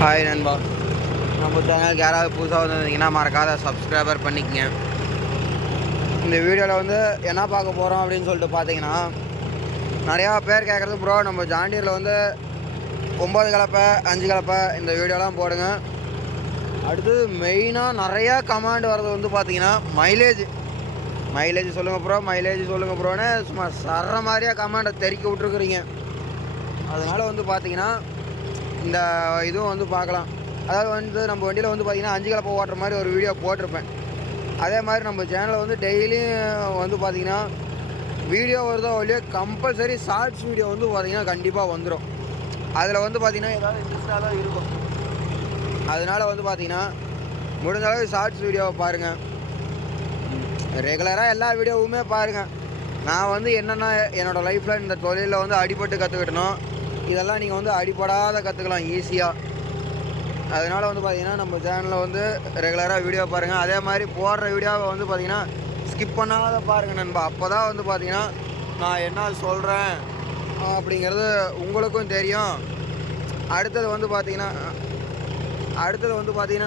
Hi நண்பா, நம்ம சேனலுக்கு யாராவது புதுசாக வந்திருந்தீங்கன்னா மறக்காத சப்ஸ்கிரைபர் பண்ணிக்கங்க. இந்த வீடியோவில் வந்து என்ன பார்க்க போகிறோம் அப்படின்னு சொல்லிட்டு பார்த்தீங்கன்னா, நிறையா பேர் கேட்குறது ப்ரோ நம்ம ஜாண்டியரில் வந்து 9 கலப்பை 5 கலப்பை இந்த வீடியோலாம் போடுங்க. அடுத்தது மெயினாக நிறையா கமாண்ட் வர்றது வந்து பார்த்தீங்கன்னா மைலேஜ் சொல்லுங்கள் ப்ரோன்னு சும்மா சர்ற மாதிரியாக கமாண்டை தெறிக்க விட்ருக்குறீங்க. அதனால் வந்து பார்த்தீங்கன்னா இந்த இதுவும் வந்து பார்க்கலாம். அதாவது வந்து நம்ம வண்டியில் வந்து பார்த்திங்கன்னா 5 கலப்பை ஓட்டுற மாதிரி ஒரு வீடியோ போட்டிருப்பேன். அதே மாதிரி நம்ம சேனலில் வந்து டெய்லியும் வந்து பார்த்திங்கன்னா வீடியோ வருதோ இல்லையோ கம்பல்சரி ஷார்ட்ஸ் வீடியோ வந்து பார்த்திங்கன்னா கண்டிப்பாக வந்துடும். அதில் வந்து பார்த்திங்கன்னா ஏதாவது இன்ட்ரெஸ்டாக தான் இருக்கும். அதனால் வந்து பார்த்திங்கன்னா முடிஞ்ச அளவு ஷார்ட்ஸ் வீடியோவை பாருங்கள். ரெகுலராக எல்லா வீடியோவுமே பாருங்கள். நான் வந்து என்னென்ன என்னோடய லைஃப்பில் இந்த தொழிலில் வந்து அடிபட்டு கற்றுக்கிட்டனோ இதெல்லாம் நீங்கள் வந்து அடிபடாத கற்றுக்கலாம் ஈஸியாக. அதனால் வந்து பார்த்திங்கன்னா நம்ம சேனலில் வந்து ரெகுலராக வீடியோ பாருங்கள். அதே மாதிரி போடுற வீடியோவை வந்து பார்த்திங்கன்னா ஸ்கிப் பண்ணாத பாருங்கள் நண்பா. அப்போ தான் வந்து பார்த்திங்கன்னா நான் என்ன சொல்கிறேன் அப்படிங்கிறது உங்களுக்கும் தெரியும். அடுத்தது வந்து பார்த்திங்கன்னா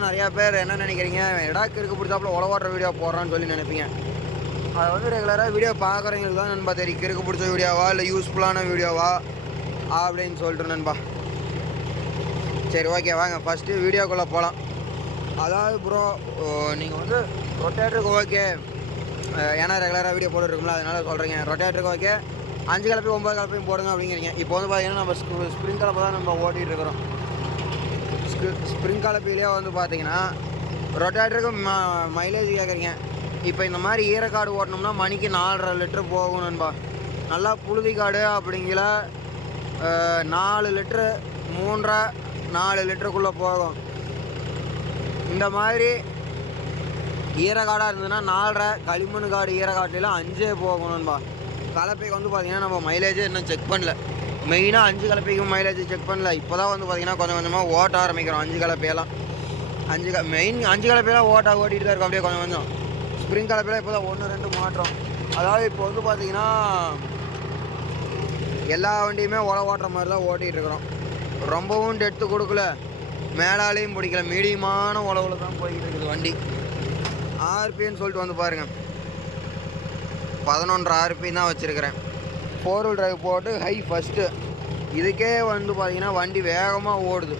நிறையா பேர் என்ன நினைக்கிறீங்க, எடாக்கு இருக்க பிடிச்சாப்புல உழவாடுற வீடியோ போடுறான்னு சொல்லி நினைப்பீங்க. அதை வந்து ரெகுலராக வீடியோ பார்க்குறவங்களுக்கு தான் நண்பா தெரியும் கிறுக்கு பிடிச்ச வீடியோவா இல்லை யூஸ்ஃபுல்லான வீடியோவா அப்படின்னு சொல்லிட்டு நண்பா. சரி, ஓகே, வாங்க ஃபஸ்ட்டு வீடியோக்குள்ளே போகலாம். அதாவது ப்ரோ, நீங்கள் வந்து ரொட்டேட்டருக்கு ஓகே, ஏன்னா ரெகுலராக வீடியோ போட்டுருக்கும்ல அதனால் சொல்கிறீங்க. ரொட்டேட்டருக்கு ஓகே 5 கலப்பையும் 9 கலப்பையும் போடுங்க அப்படிங்கிறீங்க. இப்போ வந்து பார்த்திங்கன்னா நம்ம ஸ்ப்ரிங் கலப்பை தான் நம்ம ஓட்டிகிட்டு இருக்கிறோம். ஸ்ப்ரிங் கலப்பையிலே வந்து பார்த்திங்கன்னா ரொட்டேட்டருக்கு மைலேஜ் கேட்குறீங்க. இப்போ இந்த மாதிரி ஈரக்காடு ஓட்டணும்னா மணிக்கு 4.5 லிட்டரு போகும் நண்பா. நல்லா புழுதி காடு அப்படிங்கிற 4 லிட்ரு 3.5-4 லிட்டருக்குள்ளே போகும். இந்த மாதிரி ஈரக்காடாக இருந்ததுன்னா 4.5, களிமண் காடு ஈரக்காட்டிலாம் 5 போகணும்பா. கலப்பைக்கு வந்து பார்த்திங்கன்னா நம்ம மைலேஜே இன்னும் செக் பண்ணல. மெயினாக 5 கலப்பைக்கும் மைலேஜ் செக் பண்ணல. இப்போ தான் வந்து பார்த்திங்கன்னா கொஞ்சம் கொஞ்சமாக ஓட்ட ஆரம்பிக்கிறோம் 5 கலப்பையெல்லாம். 5 கலப்பையெல்லாம் ஓட்டிகிட்டு தான் இருக்கும் அப்படியே கொஞ்சம் கொஞ்சம். ஸ்ப்ரிங் கலப்பையெல்லாம் இப்போ தான் 1-2 மாற்றம். அதாவது இப்போ வந்து பார்த்திங்கன்னா எல்லா வண்டியுமே ஓட்டுற மாதிரி தான் ஓட்டிகிட்டு இருக்கிறோம். ரொம்பவும் டெத்து கொடுக்கல, மேலாலையும் பிடிக்கல, மீடியமான உழவில் தான் போய்கிட்டு இருக்குது வண்டி. ஆர்பின்னு சொல்லிட்டு வந்து பாருங்கள், 11 ஆர்பி தான் வச்சுருக்கிறேன். 4 வீல் டிரைவ் போட்டு ஹை ஃபஸ்ட்டு. இதுக்கே வந்து பார்த்திங்கன்னா வண்டி வேகமாக ஓடுது.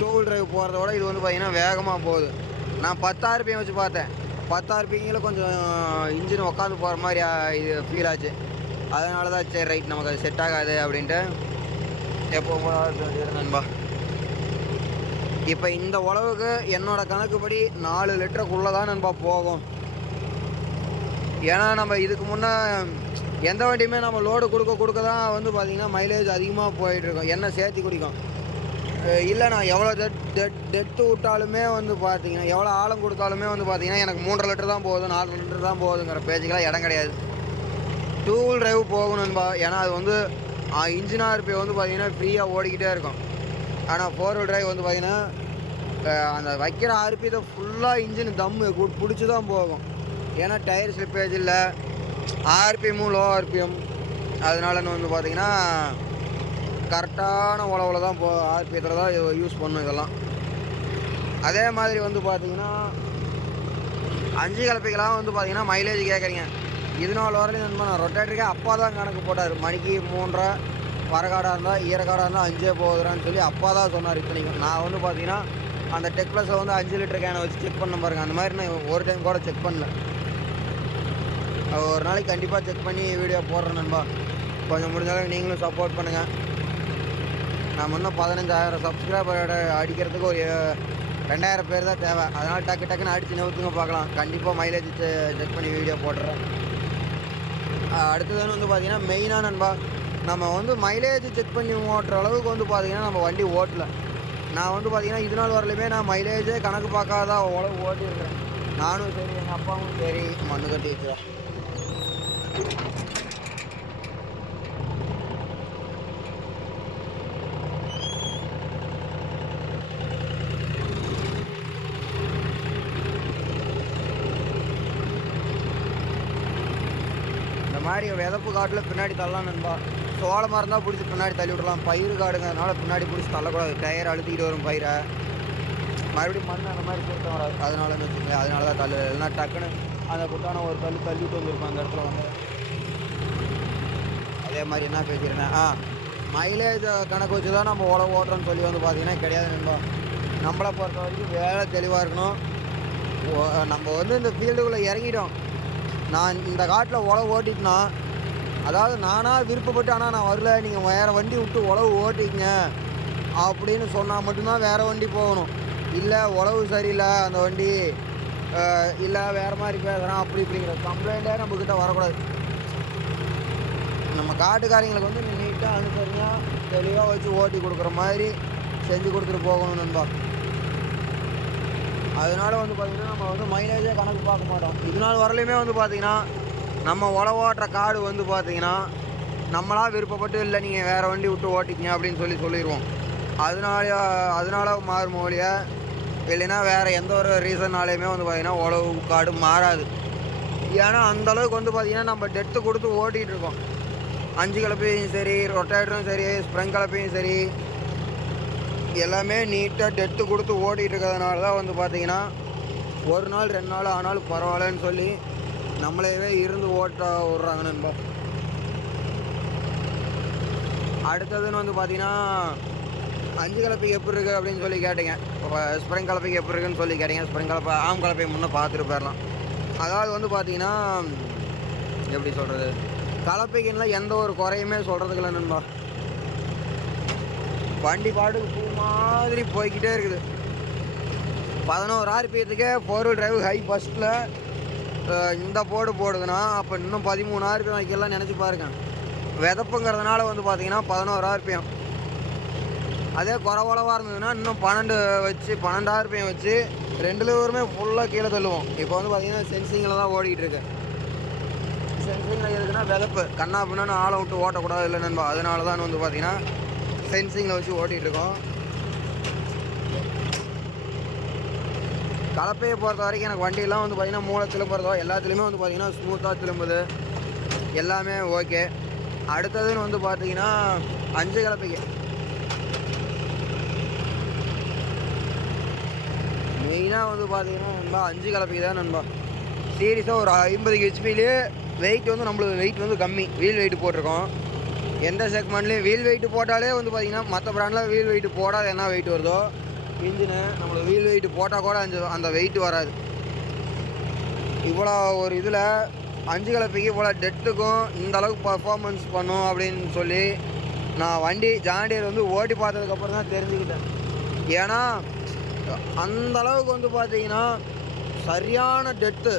2 வீல் டிரைவ் போகிறத விட இது வந்து பார்த்திங்கன்னா வேகமாக போகுது. நான் 10 ஆர்பியும் வச்சு பார்த்தேன். 10 ஆர்பிங்கில் கொஞ்சம் இன்ஜின் உட்காந்து போகிற மாதிரி இது ஃபீல் ஆச்சு. அதனால தான் சரி ரைட் நமக்கு அது செட் ஆகாது அப்படின்ட்டு எப்போ நண்பா. இப்போ இந்த உழவுக்கு என்னோடய கணக்குப்படி 4 லிட்டருக்குள்ளே தான் நண்பா போகும். ஏன்னா நம்ம இதுக்கு முன்னே எந்த வண்டியுமே நம்ம லோடு கொடுக்க தான் வந்து பார்த்திங்கன்னா மைலேஜ் அதிகமாக போயிட்டுருக்கோம், எண்ணெய் சேர்த்தி குடிக்கும். இல்லை நான் எவ்வளோ டெட்டு விட்டாலுமே வந்து பார்த்திங்கன்னா எவ்வளோ ஆழம் கொடுத்தாலுமே வந்து பார்த்திங்கன்னா எனக்கு 3.5 லிட்டர் தான் போகுது, 4 லிட்டர் தான் போகுதுங்கிற பேச்சுக்கெல்லாம் இடம் கிடையாது. 2 வீல் டிரைவ் போகணும்பா. ஏன்னா அது வந்து இன்ஜின் ஆர்பி வந்து பார்த்திங்கன்னா ஃப்ரீயாக ஓடிக்கிட்டே இருக்கும். ஆனால் 4 வீல் டிரைவ் வந்து பார்த்திங்கன்னா அந்த வைக்கிற ஆர்பி இதை ஃபுல்லாக இன்ஜின் தம்மு பிடிச்சி தான் போகும். ஏன்னா டயர் ஸ்லிப்பேஜ் இல்லை, ஆர்பிஎம்மும் லோ ஆர்பிஎம். அதனாலன்னு வந்து பார்த்திங்கன்னா கரெக்டான உழவில் தான் ஆர்பிஎத்தில் தான் யூஸ் பண்ணும் இதெல்லாம். அதே மாதிரி வந்து பார்த்திங்கன்னா 5 கலப்பைக்கெல்லாம் வந்து பார்த்திங்கன்னா மைலேஜ் கேட்குறீங்க. இதனால் வரலையும் நண்பா நான் ரொட்டேட்டருக்கே அப்பா தான் கணக்கு போட்டார். மணிக்கு 3.5, வரக்காடாக இருந்தால் ஈரக்காடாக இருந்தால் 5 போகுதுறான்னு சொல்லி அப்பா தான் சொன்னார். இத்தனைக்கும் நான் வந்து பார்த்திங்கன்னா அந்த டெக் ப்ளஸில் வந்து 5 லிட்டர் கேனை வச்சு செக் பண்ண பாருங்கள். அந்த மாதிரி நான் ஒரு டைம் கூட செக் பண்ணல. ஒரு நாளைக்கு கண்டிப்பாக செக் பண்ணி வீடியோ போடுறேன் நண்பா. கொஞ்சம் முடிஞ்சாலும் நீங்களும் சப்போர்ட் பண்ணுங்கள். நம்ம இன்னும் 15,000 சப்ஸ்கிரைபர் அடிக்கிறதுக்கு ஒரு 2,000 பேர் தான் தேவை. அதனால் டக்குன்னு அடித்து நிறுத்துங்க பார்க்கலாம். கண்டிப்பாக மைலேஜ் செக் பண்ணி வீடியோ போடுறேன். அடுத்ததுன்னு வந்து பார்த்திங்கன்னா மெயினாக நண்பா, நம்ம வந்து மைலேஜ் செக் பண்ணி ஓட்டுற அளவுக்கு வந்து பார்த்திங்கன்னா நம்ம வண்டி ஓட்டலை. நான் வந்து பார்த்திங்கன்னா இது நாள் வரலையுமே நான் மைலேஜே கணக்கு பார்க்காத உழவு ஓட்டியிருக்கிறேன். நானும் சரி, எங்கள் அப்பாவும் சரி, மண்ணு கட்டி வச்சுருவேன். இந்த மாதிரி விதப்பு காட்டில் பின்னாடி தள்ளலாம் நண்பா. சோள மரம் தான் பிடிச்சி பின்னாடி தள்ளி விடலாம். பயிர் காடுங்கிறதுனால பின்னாடி பிடிச்சி தள்ளக்கூடாது. டயர் அழுத்திக்கிட்டு வரும் பயிரை, மறுபடியும் மண் அந்த மாதிரி திருத்தம் வராது. அதனாலன்னு வச்சுக்கோங்க, அதனால தான் தள்ளு. இல்லைன்னா டக்குன்னு அந்த குட்டான ஒரு தள்ளிவிட்டு வந்துருப்பேன் அந்த இடத்துல வந்து. அதே மாதிரி என்ன பேசிக்கிறேன், மைலேஜ் கணக்கு வச்சு தான் நம்ம உழவு ஓட்டுறோன்னு சொல்லி வந்து பார்த்தீங்கன்னா கிடையாது நண்பா. நம்மளை பொறுத்த வரைக்கும் வேலை தெளிவாக இருக்கணும். நம்ம வந்து இந்த ஃபீல்டுக்குள்ளே இறங்கிட்டோம். நான் இந்த காட்டில் உழவு ஓட்டிட்டேன்னா, அதாவது நானாக விருப்பப்பட்டு ஆனால் நான் வரல, நீங்கள் வேறு வண்டி விட்டு உழவு ஓட்டிக்கங்க அப்படின்னு சொன்னால் மட்டும்தான் வேறு வண்டி போகணும். இல்லை உழவு சரியில்லை அந்த வண்டி, இல்லை வேறு மாதிரி பேசுகிறான் அப்படி இப்படிங்கிற கம்ப்ளைண்ட்டே நம்மக்கிட்ட வரக்கூடாது. நம்ம காட்டுக்காரங்களுக்கு வந்து நீட்டாக அனுசரியாக தெளிவாக வச்சு ஓட்டி கொடுக்குற மாதிரி செஞ்சு கொடுத்துட்டு போகணும் நண்பா. அதனால் வந்து பார்த்திங்கன்னா நம்ம வந்து மைலேஜே கணக்கு பார்க்க மாட்டோம். இது நாள் வரலையுமே வந்து பார்த்திங்கன்னா நம்ம உழவோட்டுற காடு வந்து பார்த்திங்கன்னா நம்மளாக விருப்பப்பட்டு இல்லை நீங்கள் வேறு வண்டி விட்டு ஓட்டிக்கிங்க அப்படின்னு சொல்லிடுவோம். அதனால மாறும் ஒழிய இல்லைன்னா வேறு எந்த ஒரு ரீசன்னாலேயுமே வந்து பார்த்திங்கன்னா உழவு காடு மாறாது. ஏன்னா அந்தளவுக்கு வந்து பார்த்திங்கன்னா நம்ம டெட்டு கொடுத்து ஓட்டிகிட்டு இருக்கோம். 5 கலப்பையும் சரி, ரொட்டேட்டரும் சரி, ஸ்ப்ரிங் கலப்பையும் சரி, எல்லாமே நீட்டாக டெட்டு கொடுத்து ஓட்டிகிட்டு இருக்கிறதுனால தான் வந்து பார்த்திங்கன்னா 1 நாள் 2 நாள் ஆனாலும் பரவாயில்லன்னு சொல்லி நம்மளையவே இருந்து ஓட்ட விட்றாங்க நண்பா. அடுத்ததுன்னு வந்து பார்த்திங்கன்னா 5 கலப்பைக்கு எப்படி இருக்குது அப்படின்னு சொல்லி கேட்டீங்க. இப்போ ஸ்ப்ரிங் கலப்பைக்கு எப்படி இருக்குன்னு சொல்லி கேட்டீங்க. ஸ்ப்ரிங் கலப்பை ஆம் கலப்பை முன்னே பார்த்துட்டு போயிடலாம். அதாவது வந்து பார்த்திங்கன்னா எப்படி சொல்கிறது, கலப்பைக்குலாம் எந்த ஒரு குறையுமே சொல்கிறதுக்கு இல்லை நண்பா. வண்டி பாட்டுக்கு பூ மாதிரி போய்கிட்டே இருக்குது. 11 RPMத்துக்கே 4 wheel drive ஹை ஃபஸ்ட்டில் இந்த போடுதுன்னா அப்போ இன்னும் 13 RPM வைக்கலாம் நினச்சி பாருங்க. விதப்புங்கிறதுனால வந்து பார்த்திங்கன்னா 11 RPM. அதே குறவளவாக இருந்ததுன்னா இன்னும் 12 RPM வச்சு 2 லூருமே ஃபுல்லாக கீழே தள்ளுவோம். இப்போ வந்து பார்த்திங்கன்னா சென்சிங்கில் தான் ஓடிக்கிட்டு இருக்கு. சென்சிங்கில் எதுக்குன்னா விதப்பு கண்ணா பின்னான்னு ஆளை விட்டு ஓட்டக்கூடாது இல்லை நண்பா. அதனால தான் வந்து பார்த்திங்கன்னா சென்சிங்கில் வச்சு ஓட்டிகிட்ருக்கோம். கலப்பையை பொறுத்த வரைக்கும் எனக்கு வண்டியெல்லாம் வந்து பார்த்திங்கன்னா மூளை திரும்புறதோ எல்லாத்துலேயுமே வந்து பார்த்திங்கன்னா ஸ்மூத்தாக திரும்புது, எல்லாமே ஓகே. அடுத்ததுன்னு வந்து பார்த்திங்கன்னா 5 கலப்பைக்கு மெயினாக வந்து பார்த்திங்கன்னா நண்பா 5 கலப்பைக்கு தான் நண்பா. சீரியஸாக ஒரு 50 ஹெச்பிலே வெயிட் வந்து நம்மளுக்கு வெயிட் வந்து கம்மி. வீல் வெயிட் போட்டிருக்கோம். எந்த செக்மெண்ட்லேயும் வீல் வெயிட்டு போட்டாலே வந்து பார்த்திங்கன்னா மற்ற பிராண்டில் வீல் வெயிட்டு போடாத என்ன வெயிட் வருதோ இன்ஜினு நம்மளுக்கு வீல் வெயிட்டு போட்டால் கூட அந்த வெயிட்டு வராது. இவ்வளோ ஒரு இதில் 5 கலப்பைக்கு இவ்வளோ டெட்டுக்கும் இந்த அளவுக்கு பர்ஃபார்மன்ஸ் பண்ணும் அப்படின்னு சொல்லி நான் வண்டி ஜாண்டியர் வந்து ஓட்டி பார்த்ததுக்கப்புறம் தான் தெரிஞ்சுக்கிட்டேன். ஏன்னா அந்த அளவுக்கு வந்து பார்த்திங்கன்னா சரியான டெட்டு.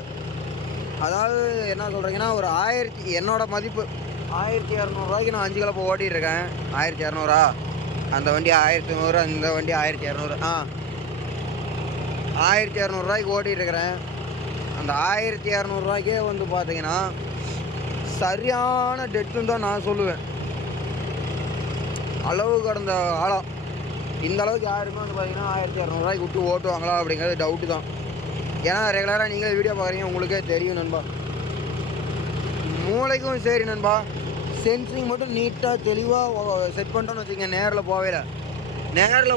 அதாவது என்ன சொல்கிறீங்கன்னா ஒரு 1000 என்னோட மதிப்பு 1200 நான் 5 கலப்பை ஓட்டிகிட்ருக்கேன். 1200 அந்த வண்டி 1100, இந்த வண்டி 1200. 1200 ஓட்டிகிட்ருக்கிறேன். அந்த 1200 வந்து பார்த்தீங்கன்னா சரியான டெட்டுன்னு தான் நான் சொல்லுவேன். அளவு கடந்த ஆழம். இந்த அளவுக்கு யாருமே வந்து பார்த்தீங்கன்னா 1200 விட்டு ஓட்டுவாங்களா அப்படிங்கிறது டவுட்டு தான். ஏன்னா ரெகுலராக நீங்களே வீடியோ பார்க்குறீங்க, உங்களுக்கே தெரியும் நண்பா. மூளைக்கும் சரி நண்பா, சென்சிங் மட்டும் நீட்டாக தெளிவாக செட் பண்ணிட்டோன்னு வச்சுக்கோங்க. நேரில்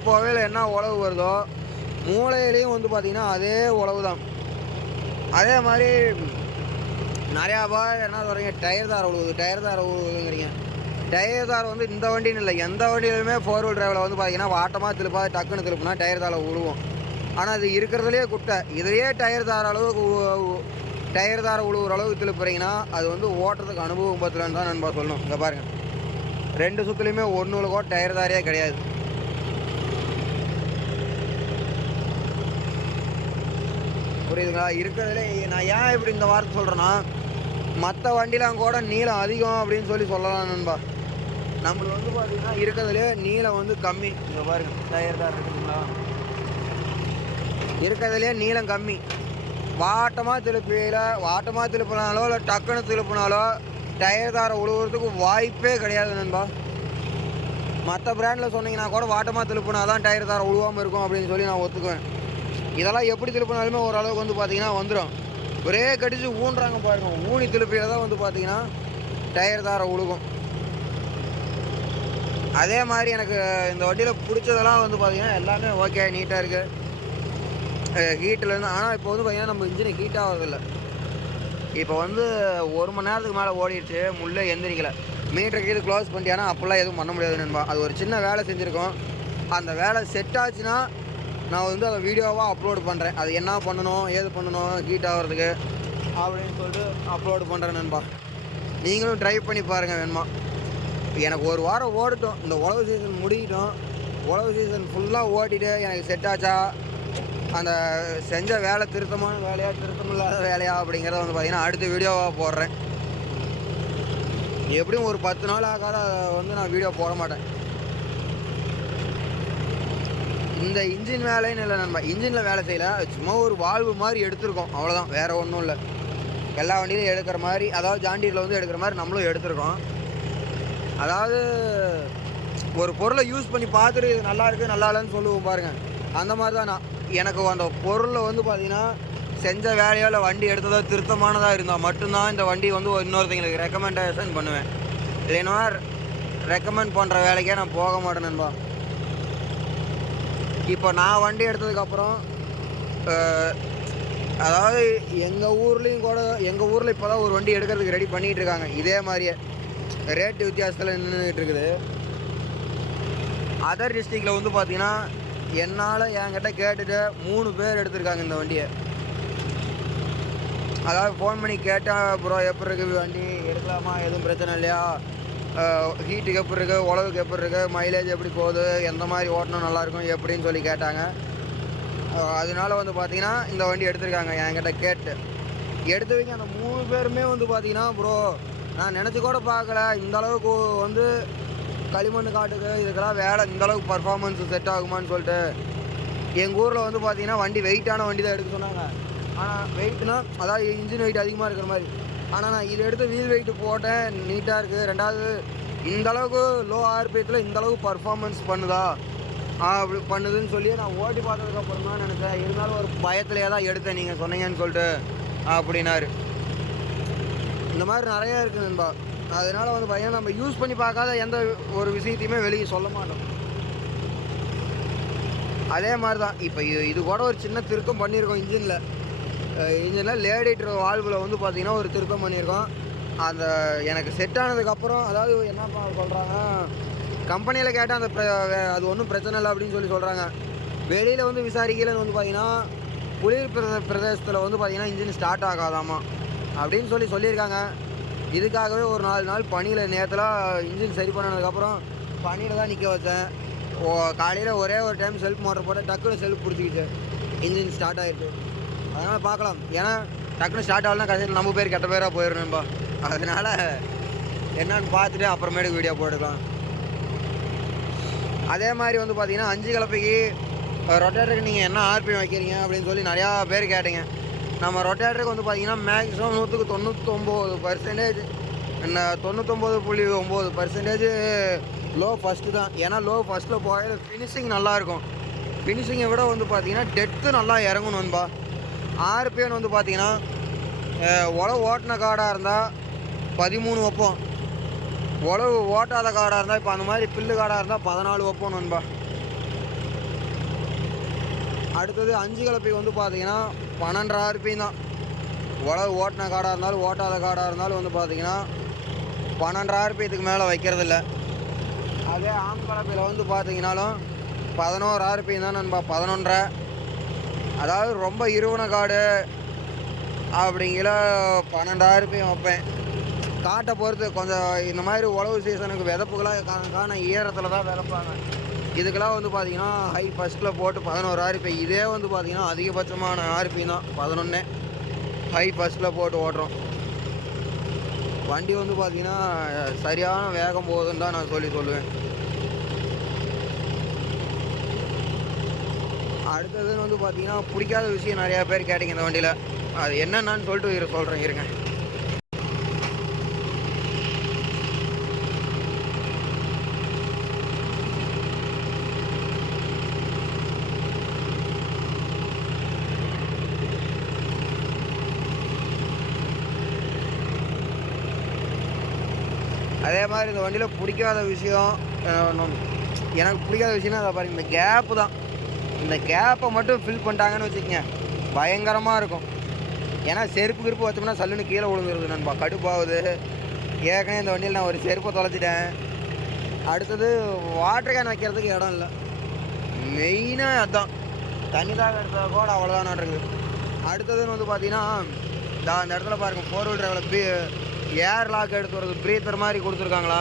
போகையில் என்ன உழவு வருதோ மூளையிலையும் வந்து பார்த்திங்கன்னா அதே உழவு தான். அதே மாதிரி நிறையா பேர் என்ன சொல்கிறீங்க, டயர் தார் உழுவுதுங்கிறீங்க. டயர் தார் வந்து இந்த வண்டின்னு இல்லை, எந்த வண்டியிலுமே 4 wheel driveல வந்து பார்த்திங்கன்னா வாட்டமாக திருப்பாது, டக்குன்னு திருப்பினா டயர் தாரில் உழுவோம். ஆனால் அது இருக்கிறதுலே குட்டை. இதுலேயே டயர் தார உழுவுற அளவுக்கு திருப்புறீங்கன்னா அது வந்து ஓட்டுறதுக்கு அனுபவம் பத்தலன்னு தான் நண்பா சொல்லணும். இங்கே பாருங்கள், 2 சுற்றுலையுமே ஒன்று கூட டயர் தாரியே கிடையாது. புரியுதுங்களா? இருக்கிறதுலே நான் ஏன் இப்படி இந்த வார்த்தை சொல்கிறேன்னா, மற்ற வண்டிலாம் கூட நீளம் அதிகம் அப்படின்னு சொல்லலாம் நண்பா. நம்மளுக்கு வந்து பார்த்திங்கன்னா இருக்கிறதுலே நீளம் வந்து கம்மி. இங்கே பாருங்கள், டயர் தார் இருக்குங்களா, இருக்கிறதுலே நீளம் கம்மி. வாட்டமாக திருப்பினாலோ இல்லை டக்குன்னு திருப்பினாலோ டயர் தாரை உழுவுறதுக்கு வாய்ப்பே கிடையாது நண்பா. மற்ற பிராண்டில் சொன்னீங்கன்னா கூட வாட்டமாக திருப்பினா தான் டயர் தாரை உழுவாமல் இருக்கும் அப்படின்னு சொல்லி நான் ஒத்துக்குவேன். இதெல்லாம் எப்படி திருப்பினாலுமே ஓரளவுக்கு வந்து பார்த்திங்கன்னா வந்துடும். ஒரே கடிச்சு ஊன்றாங்க பாருங்கள். ஊனி திருப்பியில் தான் வந்து பார்த்திங்கன்னா டயர் தார உழுகும். அதே மாதிரி எனக்கு இந்த வண்டியில் பிடிச்சதெல்லாம் வந்து பார்த்திங்கன்னா எல்லாமே ஓகே, நீட்டாக இருக்குது. ஹீட்டிலேருந்து ஆனால் இப்போ வந்து பார்த்திங்கன்னா நம்ம இன்ஜினை ஹீட் ஆகிறதில்ல. இப்போ வந்து 1 மணி நேரத்துக்கு மேலே ஓடிடுச்சு, முள்ளே எந்திரிக்கலை. மீட்டருக்கு இது க்ளோஸ் பண்ணிட்டியானா அப்போல்லாம் எதுவும் பண்ண முடியாது நண்பா. அது ஒரு சின்ன வேலை செஞ்சுருக்கோம். அந்த வேலை செட் ஆச்சுன்னா நான் வந்து அதை வீடியோவாக அப்லோடு பண்ணுறேன். அது என்ன பண்ணணும், ஏது பண்ணணும் ஹீட் ஆகிறதுக்கு அப்படின்னு சொல்லிட்டு அப்லோடு பண்ணுறேன் நண்பா. நீங்களும் ட்ரை பண்ணி பாருங்கள் வேணுமா. எனக்கு 1 வாரம் ஓடிட்டோம், இந்த உழவு சீசன் முடிக்கிட்டோம். உழவு சீசன் ஃபுல்லாக ஓட்டிட்டு எனக்கு செட் ஆச்சா, அந்த செஞ்ச வேலை திருத்தமான வேலையா திருத்தமில்லாத வேலையா அப்படிங்கிறத வந்து பார்த்திங்கன்னா அடுத்த வீடியோவாக போடுறேன். எப்படியும் ஒரு 10 நாள் ஆகாத வந்து நான் வீடியோ போட மாட்டேன். இந்த இன்ஜின் வேலைன்னு இல்லை நண்பா, இன்ஜினில் வேலை செய்யலை, சும்மா ஒரு வால்வு மாதிரி எடுத்திருக்கோம், அவ்வளோதான், வேறு ஒன்றும் இல்லை. எல்லா வண்டியிலும் எடுக்கிற மாதிரி, அதாவது ஜாண்டியில் வந்து எடுக்கிற மாதிரி நம்மளும் எடுத்திருக்கோம். அதாவது ஒரு பொருளை யூஸ் பண்ணி பார்த்துட்டு இது நல்லா இருக்குது நல்லா இல்லைன்னு சொல்லுவோம் பாருங்கள், அந்த மாதிரி தான் நான். எனக்கு அந்த பொருளில் வந்து பார்த்திங்கன்னா செஞ்ச வேலையால் வண்டி எடுத்ததாக திருத்தமானதாக இருந்தால் மட்டும்தான் இந்த வண்டி வந்து இன்னொருத்தங்களுக்கு ரெக்கமெண்டேஷன் பண்ணுவேன். இல்லைன்னா ரெக்கமெண்ட் பண்ணுற வேலைக்கே நான் போக மாட்டேன் நண்பா. இப்போ நான் வண்டி எடுத்ததுக்கப்புறம் அதாவது எங்கள் ஊர்லேயும் கூட, எங்கள் ஊரில் இப்போ தான் ஒரு வண்டி எடுக்கிறதுக்கு ரெடி பண்ணிகிட்டு இருக்காங்க. இதே மாதிரியே ரேட்டு வித்தியாசத்தில் நின்றுட்டு இருக்குது. அதர் டிஸ்ட்ரிக்டில் வந்து பார்த்திங்கன்னா என்னால் என்கிட்ட கேட்டுட்டு 3 பேர் எடுத்திருக்காங்க இந்த வண்டியை. அதாவது ஃபோன் பண்ணி கேட்டால் ப்ரோ எப்படி இருக்குது வண்டி, எடுக்கலாமா, எதுவும் பிரச்சனை இல்லையா, ஹீட்டுக்கு எப்படி இருக்குது, உழவுக்கு எப்படி இருக்குது, மைலேஜ் எப்படி போகுது, எந்த மாதிரி ஓட்டணும் நல்லாயிருக்கும் எப்படின்னு சொல்லி கேட்டாங்க. அதனால வந்து பார்த்திங்கன்னா இந்த வண்டி எடுத்திருக்காங்க என்கிட்ட கேட்டு. எடுத்தவங்க அந்த 3 பேருமே வந்து பார்த்திங்கன்னா ப்ரோ நான் நினச்சி கூட பார்க்கல, இந்தளவுக்கு வந்து களிமண் காட்டுக்கு இதுக்கெல்லாம் வேலை இந்தளவுக்கு பர்ஃபார்மன்ஸு செட் ஆகுமான்னு சொல்லிட்டு. எங்கள் ஊரில் வந்து பார்த்திங்கன்னா வண்டி வெயிட்டான வண்டி தான் எடுக்க சொன்னாங்க. ஆனால் வெயிட்னா அதாவது இன்ஜின் வெயிட் அதிகமாக இருக்கிற மாதிரி. ஆனால் நான் இதை எடுத்து வீல் வெயிட்டு போட்டேன், நீட்டாக இருக்குது. ரெண்டாவது இந்தளவுக்கு லோ ஆர்பிஎத்தில் இந்தளவுக்கு பர்ஃபார்மன்ஸ் பண்ணுதா அப்படி பண்ணுதுன்னு சொல்லி நான் ஓட்டி பார்த்ததுக்கப்புறம் தான் நினச்சேன். இருந்தாலும் ஒரு பயத்திலே தான் எடுத்தேன் நீங்கள் சொன்னீங்கன்னு சொல்லிட்டு அப்படின்னாரு. இந்த மாதிரி நிறையா இருக்குது நண்பா. அதனால் வந்து பார்த்தீங்கன்னா நம்ம யூஸ் பண்ணி பார்க்காத எந்த ஒரு விஷயத்தையுமே வெளியே சொல்ல மாட்டோம். அதே மாதிரி தான் இப்போ இது கூட ஒரு சின்ன திருத்தம் பண்ணியிருக்கோம் இன்ஜினில் லேடிட்டர் வால்வில் வந்து பார்த்திங்கன்னா ஒரு திருத்தம் பண்ணியிருக்கோம். அந்த எனக்கு செட் ஆனதுக்கப்புறம், அதாவது என்ன சொல்கிறாங்க, கம்பெனியில் கேட்டால் அந்த அது ஒன்றும் பிரச்சனை இல்லை அப்படின்னு சொல்கிறாங்க. வெளியில் வந்து விசாரிக்கலன்னு வந்து பார்த்திங்கன்னா குளிர் பிரதேசத்தில் வந்து பார்த்திங்கன்னா இன்ஜின் ஸ்டார்ட் ஆகாதாமா அப்படின்னு சொல்லியிருக்காங்க. இதுக்காகவே ஒரு 4 நாள் பனியில் நேரத்தில் இன்ஜின் சரி பண்ணதுக்கப்புறம் பனியில் தான் நிற்க வச்சேன். காலையில் ஒரே ஒரு டைம் செல்ஃப் மோட்டர் போட்டு டக்குன்னு செல்ஃப் பிடிச்சிக்கிச்சு, இன்ஜின் ஸ்டார்ட் ஆகிடுச்சு. அதனால் பார்க்கலாம், ஏன்னா டக்குன்னு ஸ்டார்ட் ஆகலாம் கடைசியில் நம்ம பேர் கெட்ட பேராக போயிடணும்பா. அதனால் என்னன்னு பார்த்துட்டு அப்புறமேட்டுக்கு வீடியோ போட்டுக்கலாம். அதே மாதிரி வந்து பார்த்திங்கன்னா 5 கலப்பைக்கு ரொட்டேட்டருக்கு நீங்கள் என்ன ஆர்பிஎம் வைக்கிறீங்க அப்படின்னு சொல்லி நிறையா பேர் கேட்டீங்க. நம்ம ரொட்டேட்டருக்கு வந்து பார்த்திங்கன்னா மேக்ஸிமம் 99% 99.9% லோ ஃபஸ்ட்டு தான். ஏன்னா லோ ஃபஸ்ட்டில் போகிற ஃபினிஷிங் நல்லாயிருக்கும். ஃபினிஷிங்கை விட வந்து பார்த்திங்கன்னா டெப்த்து நல்லா இறங்கணும்பா. ஆர்பிஎம் வந்து பார்த்திங்கன்னா உழவு ஓட்டின காடாக இருந்தால் 13 வைப்போம், உழவு ஓட்டாத காடாக இருந்தால் இப்போ அந்த மாதிரி பில்லு காடாக இருந்தால் 14 வைப்போம் நண்பா. அடுத்தது 5 கலப்பைக்கு வந்து பார்த்திங்கன்னா 12 ஆர்பிஎம் தான். உழவு ஓட்டின காடாக இருந்தாலும் ஓட்டாத காடாக இருந்தாலும் வந்து பார்த்திங்கன்னா 12 ஆர்பிஎத்துக்கு மேலே வைக்கிறதில்ல. அதே ஆம் கலப்பையில் வந்து பார்த்திங்கனாலும் 11 ஆர்பிஎம் தான் நண்பா, 11. அதாவது ரொம்ப இருவன காடு அப்படிங்கிற 12 ஆர்பிஎம் வைப்பேன். காட்டை பொறுத்து கொஞ்சம் இந்த மாதிரி உழவு சீசனுக்கு விதப்புகளாக காண ஈரத்தில் தான் விதப்பாங்க. இதுக்கெல்லாம் வந்து பார்த்திங்கன்னா ஹை ஃபஸ்ட்டில் போட்டு 11 ஆர்பிஎம். இதே வந்து பார்த்திங்கன்னா அதிகபட்சமான ஆர்பிஎம் தான் 11. ஹை ஃபஸ்ட்டில் போட்டு ஓட்டுறோம். வண்டி வந்து பார்த்திங்கன்னா சரியான வேகம் போகுதுன்னு தான் நான் சொல்லுவேன். அடுத்ததுன்னு வந்து பார்த்திங்கன்னா பிடிக்காத விஷயம் நிறையா பேர் கேட்டிங்க இந்த வண்டியில். அது என்னென்னு சொல்லிட்டு சொல்கிறேன் இருங்க. அதே மாதிரி இந்த வண்டியில் பிடிக்காத விஷயம் எனக்கு பிடிக்காத விஷயம்னா அதை பாருங்கள், இந்த கேப்பு தான். இந்த கேப்பை மட்டும் ஃபில் பண்ணிட்டாங்கன்னு வச்சுக்கோங்க, பயங்கரமாக இருக்கும். ஏன்னா செருப்பு கிருப்பு வச்சோம்னா சல்லுன்னு கீழே விழுந்துருது நண்பா, கடுப்பாகுது. ஏற்கனவே இந்த வண்டியில் நான் ஒரு செருப்பை தொலைச்சிட்டேன். அடுத்தது வாட்டர் கேன் வைக்கிறதுக்கு இடம் இல்லை, மெயினாக அதுதான். தண்ணி தாக எடுத்தா கூட அவ்வளோதான் இருக்குது. அடுத்ததுன்னு வந்து பார்த்தீங்கன்னா அந்த இடத்துல பாருங்கள், 4 வீலர் டிரைவில் ஏர் லாக் எடுத்து வரது ப்ரீத்தர் மாதிரி கொடுத்துருக்காங்களா,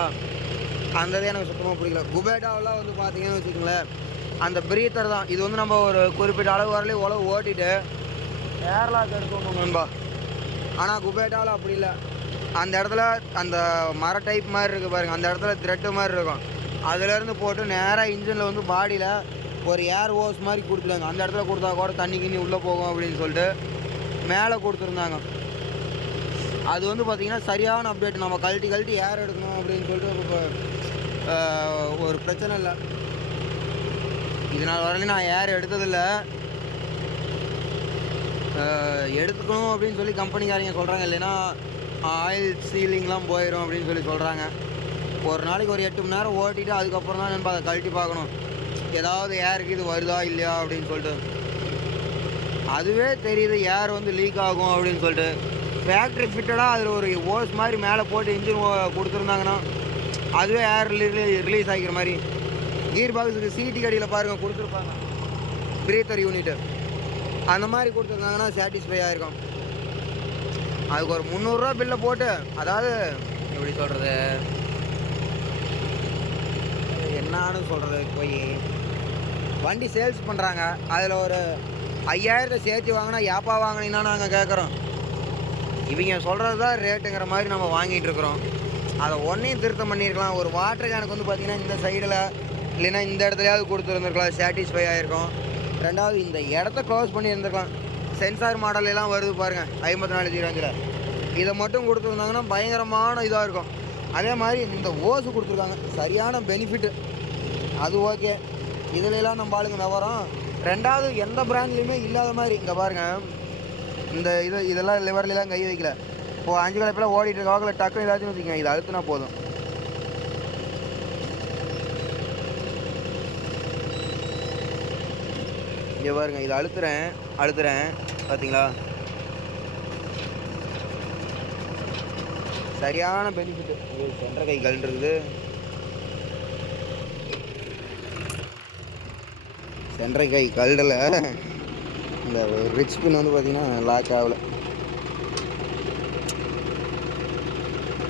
அந்த இது எனக்கு சுத்தமாக பிடிக்கல. குபேட்டாவெலாம் வந்து பார்த்தீங்கன்னு வச்சுக்கோங்களேன், அந்த ப்ரீத்தர் தான். இது வந்து நம்ம ஒரு குறிப்பிட்ட அளவு வரலையும் உழவு ஓட்டிட்டு ஏர் லாக் எடுத்து நண்பா. ஆனால் குபேட்டாவில் அப்படி இல்லை. அந்த இடத்துல அந்த மர டைப் மாதிரி இருக்குது பாருங்கள், அந்த இடத்துல த்ரெட்டு மாதிரி இருக்கும். அதுலேருந்து போட்டு நேராக இன்ஜினில் வந்து பாடியில் ஒரு ஏர் ஹோஸ் மாதிரி கொடுத்துருந்தாங்க. அந்த இடத்துல கொடுத்தா கூட தண்ணி கிண்ணி உள்ளே போகும் அப்படின்னு சொல்லிட்டு மேலே கொடுத்துருந்தாங்க. அது வந்து பார்த்திங்கன்னா சரியான அப்டேட். நம்ம கழட்டி ஏர் எடுக்கணும் அப்படின்னு சொல்லிட்டு இப்போ ஒரு பிரச்சனை இல்லை. இதனால் வரலையும் நான் ஏர் எடுத்ததில்லை. எடுத்துக்கணும் அப்படின்னு சொல்லி கம்பெனிக்காரங்க சொல்கிறாங்க, இல்லைன்னா ஆயில் சீலிங்லாம் போயிடும் அப்படின்னு சொல்லி சொல்கிறாங்க. ஒரு நாளைக்கு ஒரு 8 மணி நேரம் ஓட்டிட்டு அதுக்கப்புறம் தான் நம்ம அதை கழட்டி பார்க்கணும், ஏதாவது ஏருக்கு இது வருதா இல்லையா அப்படின்னு சொல்லிட்டு. அதுவே தெரியுது ஏர் வந்து லீக் ஆகும் அப்படின்னு சொல்லிட்டு. ஃபேக்ட்ரி ஃபிட்டடாக அதில் ஒரு ஓஸ் மாதிரி மேலே போட்டு இன்ஜின் கொடுத்துருந்தாங்கன்னா அதுவே ஏர் ரிலீஸ் ஆகிக்கிற மாதிரி. கீர் பாக்ஸுக்கு சீட்டு கடியில் பாருங்கள் கொடுத்துருப்பாங்க, பிரீத்தர் யூனிட்டு அந்த மாதிரி கொடுத்துருந்தாங்கன்னா சாட்டிஸ்ஃபை ஆகிருக்கும். அதுக்கு ஒரு 300 ரூபா பில்லை போட்டு, அதாவது எப்படி சொல்கிறது, என்னான்னு சொல்கிறது, போய் வண்டி சேல்ஸ் பண்ணுறாங்க, அதில் ஒரு 5000 சேர்த்து வாங்கினா ஏப்பா வாங்கினீங்கன்னா நாங்கள் கேட்குறோம். இவங்க சொல்கிறது தான் ரேட்டுங்கிற மாதிரி நம்ம வாங்கிட்டு இருக்கிறோம். அதை ஒன்றையும் திருத்தம் பண்ணியிருக்கலாம். ஒரு வாட்டர் கேனுக்கு வந்து பார்த்திங்கன்னா இந்த சைடில் இல்லைன்னா இந்த இடத்துலையாவது கொடுத்துருந்துருக்கலாம், சாட்டிஸ்ஃபை ஆகிருக்கும். ரெண்டாவது இந்த இடத்த க்ளோஸ் பண்ணி இருந்திருக்கலாம். சென்சார் மாடல்லாம் வருது பாருங்கள் 5405, இதை மட்டும் கொடுத்துருந்தாங்கன்னா பயங்கரமான இதாக இருக்கும். அதே மாதிரி இந்த ஓஸு கொடுத்துருக்காங்க, சரியான பெனிஃபிட்டு, அது ஓகே. இதுலலாம் நம்ம ஆளுங்க விவரம். ரெண்டாவது எந்த பிராண்ட்லேயுமே இல்லாத மாதிரி இங்கே பாருங்கள், இந்த இதெல்லாம் லிவர்லாம் கை வைக்கல. இப்போது 5 கலப்பில் ஓடிட்டு இருக்காங்கள, டக்குன்னு ஏதாச்சும் வச்சுக்கோங்க, இது அழுத்துனா போதும். இங்கே பாருங்க, இது அழுத்துறேன் பார்த்தீங்களா, சரியான பெனிஃபிட்டு. சென்ற கை கழுன்றது, சென்ற கை கழுடலை, இந்த ரிச் பின் வந்து பார்த்திங்கன்னா லாக் ஆகலை.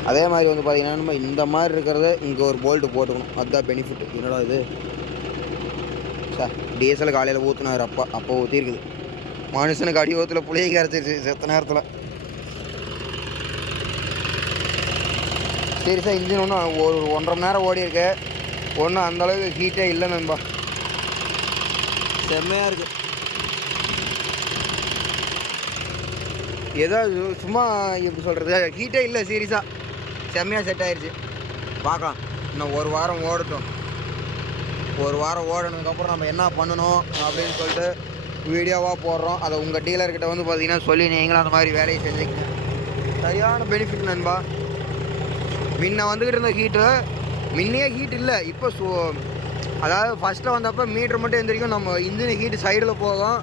அதே மாதிரி வந்து பார்த்திங்கன்னா நம்ம இந்த மாதிரி இருக்கிறத இங்கே ஒரு போல்ட்டு போட்டுக்கணும், அதுதான் பெனிஃபிட். என்னடா இது சார், டீசல் காலையில் ஊற்றுனார், அப்போ ஊற்றிருக்குது. மனுஷனுக்கு அடி ஊற்றுல புளியை கரைச்சிருச்சு செத்த நேரத்தில். சரி சார், இன்ஜின் ஒன்றும் ஒரு 1.5 மணி நேரம் ஓடி இருக்கு, ஒன்றும் அந்தளவுக்கு ஹீட்டே இல்லை நண்பா, செம்மையாக இருக்குது. ஏதோ சும்மா எப்படி சொல்கிறது, ஹீட்டே இல்லை, சீரியஸாக செம்மையாக செட் ஆகிடுச்சு. பார்க்கலாம், இன்னும் ஒரு வாரம் ஓடட்டும். ஒரு வாரம் ஓடனதுக்கப்புறம் நம்ம என்ன பண்ணணும் அப்படின்னு சொல்லிட்டு வீடியோவாக போடுறோம். அதை உங்கள் டீலர்கிட்ட வந்து பார்த்தீங்கன்னா சொல்லி நீங்களும் அந்த மாதிரி வேலையை செஞ்சுக்கங்க. சரியான பெனிஃபிட் நண்பா. முன்ன வந்துக்கிட்டு இருந்த ஹீட்டு, முன்னையே ஹீட் இல்லை, இப்போ அதாவது ஃபஸ்ட்டில் வந்தப்போ மீட்ரு மட்டும் எந்திரிக்கும், நம்ம இன்ஜின் ஹீட்டு சைடில் போகும்,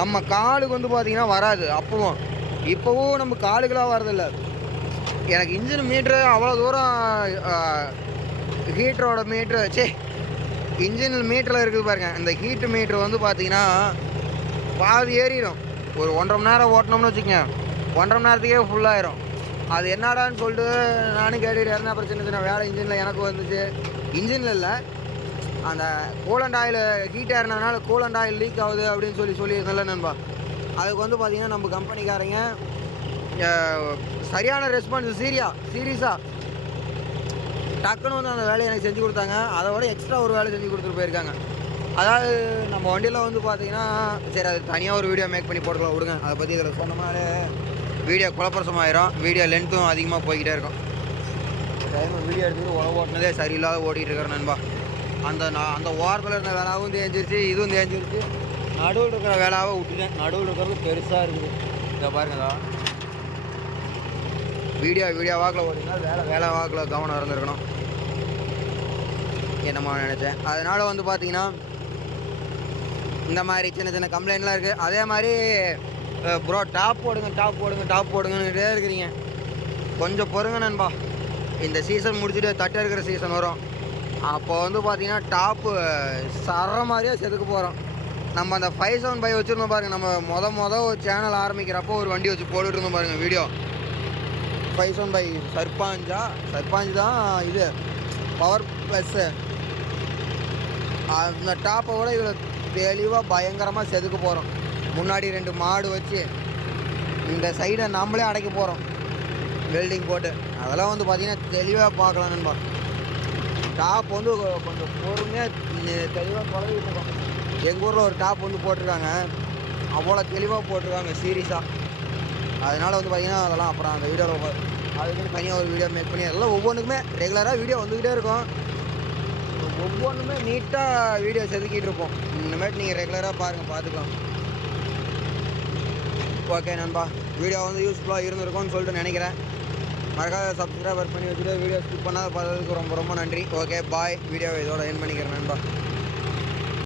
நம்ம காலுக்கு வந்து பார்த்திங்கன்னா வராது. இப்போவும் நம்ம காலுக்கெலாம் வரதில்லை. எனக்கு இன்ஜின் மீட்ரு அவ்வளோ தூரம் ஹீட்டரோட மீட்ரு இன்ஜின் மீட்டரில் இருக்குது பாருங்கள். இந்த ஹீட்டு மீட்ரு வந்து பார்த்திங்கன்னா பாதி ஏறிடும். ஒரு 1.5 மணி நேரம் ஓட்டினோம்னு வச்சுக்கோங்க, 1.5 மணி நேரத்துக்கே ஃபுல்லாகிடும். அது என்னடான்னு சொல்லிட்டு நானும் கேட்டுக்கிட்டு இருந்தேன். அப்புறம் சின்ன வேலை இன்ஜினில் எனக்கு வந்துச்சு. இன்ஜினில் இல்லை, அந்த கூலண்ட் ஆயில் ஹீட் ஏறினதுனால கூலண்ட் ஆயில் லீக் ஆகுது அப்படின்னு சொல்லியிருந்தேன்ல நண்பா. அதுக்கு வந்து பார்த்திங்கன்னா நம்ம கம்பெனிக்காரங்க சரியான ரெஸ்பான்ஸ், சீரியஸாக டக்குன்னு வந்து அந்த வேலையை எனக்கு செஞ்சு கொடுத்தாங்க. அதை விட எக்ஸ்ட்ரா ஒரு வேலை செஞ்சு கொடுத்துட்டு போயிருக்காங்க. அதாவது நம்ம வண்டியில் வந்து பார்த்திங்கன்னா, சரி அது தனியாக ஒரு வீடியோ மேக் பண்ணி போட்டுக்கலாம், விடுங்க. அதை பற்றி இதில் சொன்னோம்னாலே வீடியோ குழப்பரசமாயிரும், வீடியோ லென்த்தும் அதிகமாக போய்கிட்டே இருக்கும். டைம் வீடியோ எடுத்துக்கிட்டு ஓட்டினதே சரியில்லாத ஓட்டிகிட்டு இருக்கிறேன் நண்பா. அந்த ஓரத்தில் இருந்த வேலாவும் தேஞ்சிருச்சு, இதுவும் தேஞ்சிருச்சு. நடுவில் இருக்கிற வேலாவை விட்டுட்டேன். நடுவில் இருக்கிறது பெருசாக இருக்குது. இதை பாருங்கதா, வீடியோ வாக்கில் ஓடினா வேலை வாக்கில் கவனம் இருந்திருக்கணும் என்னமா நினச்சேன். அதனால் வந்து பார்த்தீங்கன்னா இந்த மாதிரி சின்ன சின்ன கம்ப்ளைண்ட்லாம் இருக்குது. அதே மாதிரி ப்ரோ டாப் போடுங்கன்னுட்டே இருக்கிறீங்க. கொஞ்சம் பொறுங்க நண்பா. இந்த சீசன் முடிச்சுட்டு தட்டை இருக்கிற சீசன் வரும். அப்போ வந்து பார்த்தீங்கன்னா டாப்பு சர மாதிரியே செதுக்க போகிறோம். நம்ம அந்த 575 வச்சுருந்தோம் பாருங்கள். நம்ம ஒரு சேனல் ஆரம்பிக்கிறப்போ ஒரு வண்டி வச்சு போட்டுட்டு இருந்தோம் பாருங்கள் வீடியோ. 575 சர்பாஞ்சு தான் இது பவர் ப்ளஸ்ஸு. அந்த டாப்பை விட இவ்வளோ தெளிவாக பயங்கரமாக செதுக்க போகிறோம். முன்னாடி 2 மாடு வச்சு இந்த சைடை நம்மளே அடைக்க போகிறோம் வெல்டிங் போட்டு. அதெல்லாம் வந்து பார்த்திங்கன்னா தெளிவாக பார்க்கலாம் நண்பா. டாப் வந்து கொஞ்சம் பொறுமையாக தெளிவாக பழகிட்டு இருக்கோம். எங்கள் ஊரில் ஒரு டாப் வந்து போட்டிருக்காங்க, அவ்வளோ தெளிவாக போட்டிருக்காங்க சீரியஸாக. அதனால் வந்து பார்த்திங்கன்னா அதெல்லாம் அப்புறம் அந்த வீடியோவில் அதுக்குன்னு தனியாக ஒரு வீடியோ மேக் பண்ணி அதெல்லாம் ஒவ்வொன்றுக்குமே ரெகுலராக வீடியோ வந்துக்கிட்டே இருக்கும். ஒவ்வொன்றுமே நீட்டாக வீடியோ செதுக்கிட்டு இருப்போம். இந்தமாதிரி நீங்கள் ரெகுலராக பாருங்கள், பார்த்துக்கலாம். ஓகே நண்பா, வீடியோ வந்து யூஸ்ஃபுல்லாக இருந்திருக்கும்னு சொல்லிட்டு நினைக்கிறேன். மறக்காத சப்ஸ்கிரைபர் பண்ணி வச்சுட்டு வீடியோ ஸ்கிப் பண்ணாத பார்த்ததுக்கு ரொம்ப நன்றி. Okay bye. வீடியோவை இதோட என் பண்ணிக்கிறேன் நண்பா.